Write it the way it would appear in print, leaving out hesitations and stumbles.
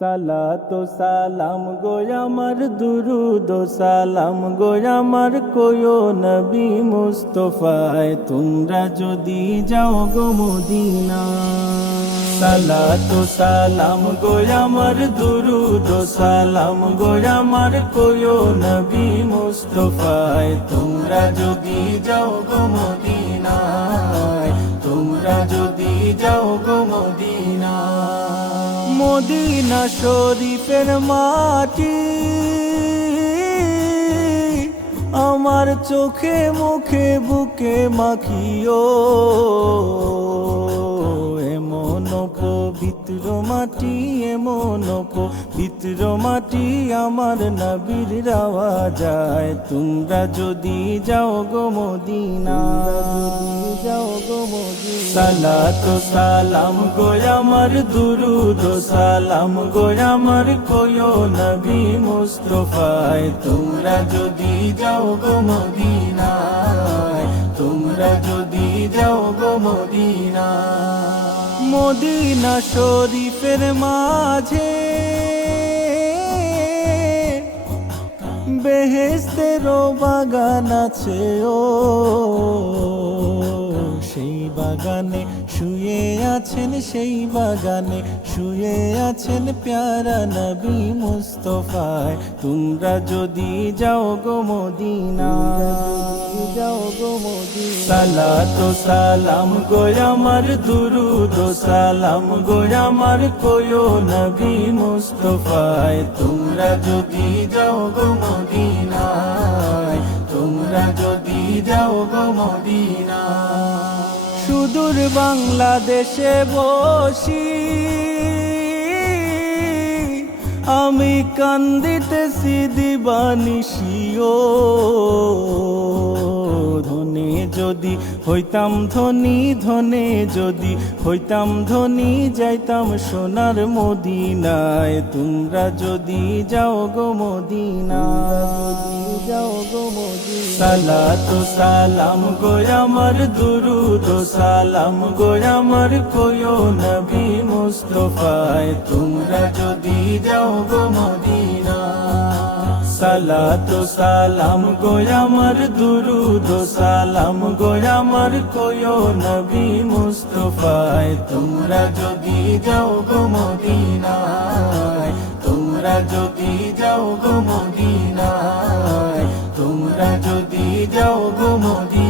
সালাতু সালাম গো আমার দুরুদ সালাম গো আমার কোয়ো নবী মুস্তাফায় তোমরা যদি যাও গো মদিনা। সালাতু সালাম গো আমার দুরুদ সালাম গো আমার কোয়ো নবী মুস্তাফায় তোমরা যদি যাও গো মদিনায়, তোমরা যদি যাও গো মদিনায়। মদিনা শরীফের মাটি আমার চোখে মুখে বুকে মাখিও, এমন পবিত্র মাটি, এমন পবিত্র মাটি আমার নবীর রাওয়া যায় তোমরা যদি যাও গো মদিনা, যাও গো মদিনা। সালাতু সালাম গো আমার দুরুদ সালাম গো আমার কোয়ো নবী মুস্তাফায় তোমরা যদি যাও গো মদিনায়, তোমরা যদি যাও গো মদিনা। মদিনা শরীফের মাঝে বেহেশতেরও বাগান আছে ও, সেই বাগানে শুয়ে আছেন, সেই বাগানে শুয়ে আছেন প্যারা নবী মুস্তাফায় তোমরা যদি যাও গো মদিনা, যাও গো মদিনা। সালাতু সালাম গো আমার দুরুদ সালাম গো আমার কোয়ো নবী মুস্তাফায় তোমরা যদি যাও গো মদিনায়, তোমরা যদি যাও গো মদিনা। সুদূর বাংলাদেশে বসি আমি কান্দিতেছি দিবানিশিও, ধনে যদি হইতাম ধনী, ধনে যদি হইতাম ধনী যাইতাম সোনার মদিনায় তোমরা যদি যাও গো মদিনা, যাও গো মদিনা। সালাতু সালাম গো আমার দুরুদ সালাম গো আমার কোয়ো নবী মুস্তাফায় তোমরা যদি যাও গো মদিনা। সালাতু সালাম গো আমার দুরুদ সালাম গো আমার কোয়ো নবী মুস্তাফায় তোমরা যদি যাও গো মদিনায়, তোমরা যদি যাও গো মদিনায়, তোমরা যদি যাও গো মদিনায়।